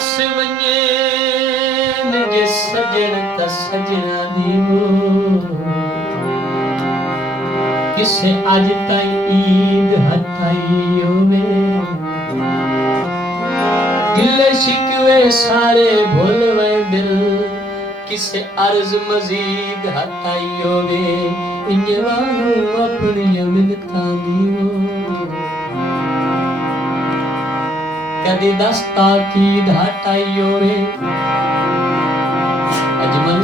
दस वञे जे सजण त सजना दीवो किसे अज ताईं ईद हथाई होवे गिले शिकवे सारे भूल वे दिल किसे अर्ज मजीद हथाई होवे इंज वाहू अपनी मिन्नतां दीवो कदी दस्ता की ढाटाई होवे अजमल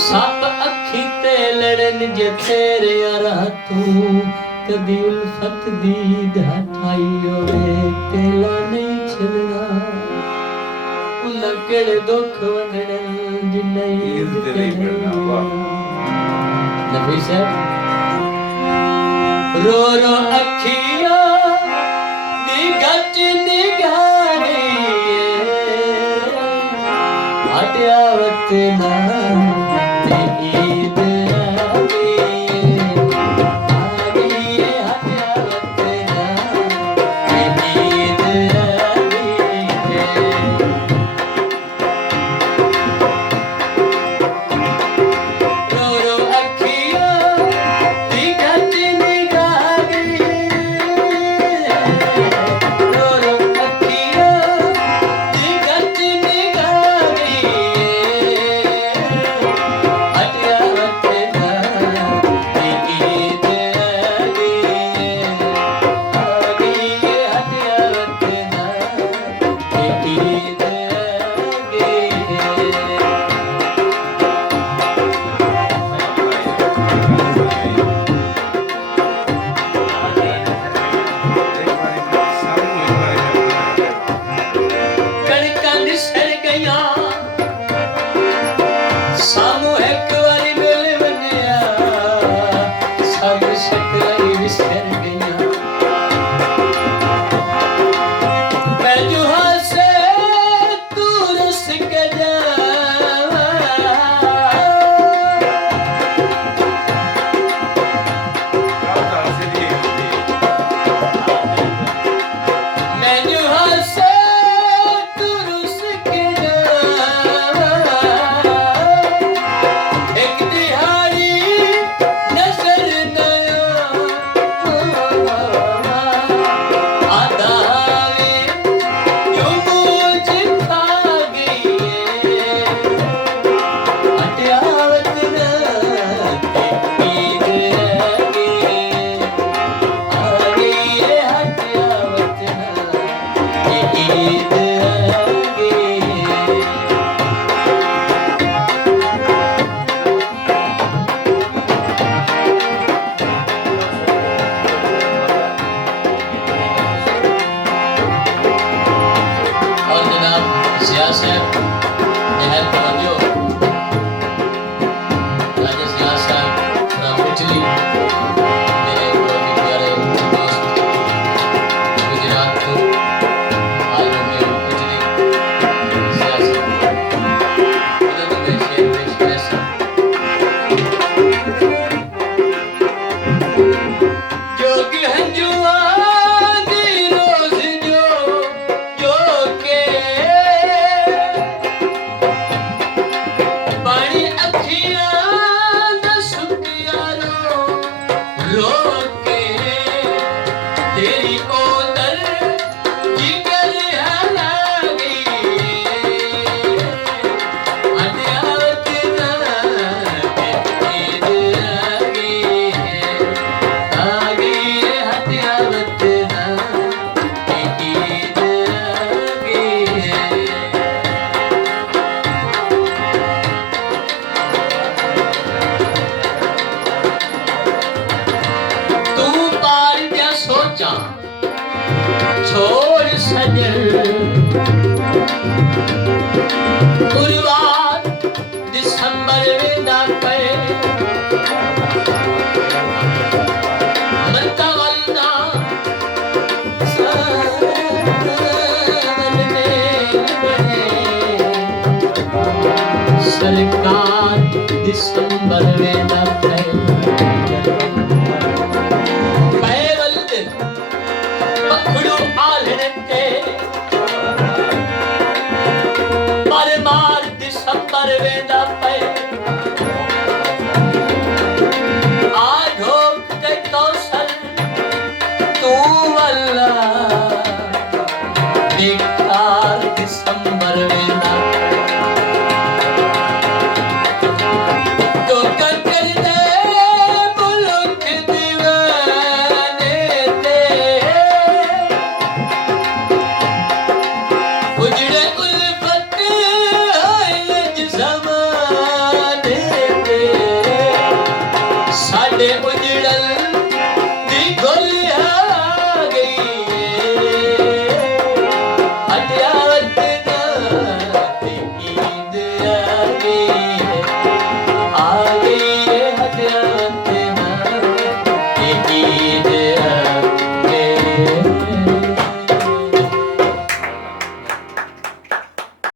सप अखी ते लड़न जे तेरे यारा तू कदी उल्फत दी ढाटाई होवे तेला नहीं चलना उन्ना केड़े दुख वंडन जिन्ना ईद ते नबी साहब रो रो अखियां हटियावत ना ईद छोड़ सजन गुरुवार दिसंबर वेंदा पे मता वंदा सावन में सरकार दिसंबर वेंदा पे ਤੂੰ ਵਾਲਾ ਦੇਖਾ ਦਸੰਬਰ ਵੇਲਾ ਤੋ ਕਰਦੇ ਮੁਲਕ ਦੀਵਾਨੇ ਤੇ ਉਜੜੇ ਉਲਫਤ ਆਏ ਜ਼ਮਾਨੇ ਤੇ ਸਾਡੇ ਉਜੜਨ ਦੀ ਗੁੱਲ ਆ ਗਈ ਹਟਿਆਵਤ ਨਾ ਤੇ ਈਦ ਆ ਗਈ ਹਟਿਆਵਤ ਨਾ ਤੇ ਈਦ ਆ ਗਈ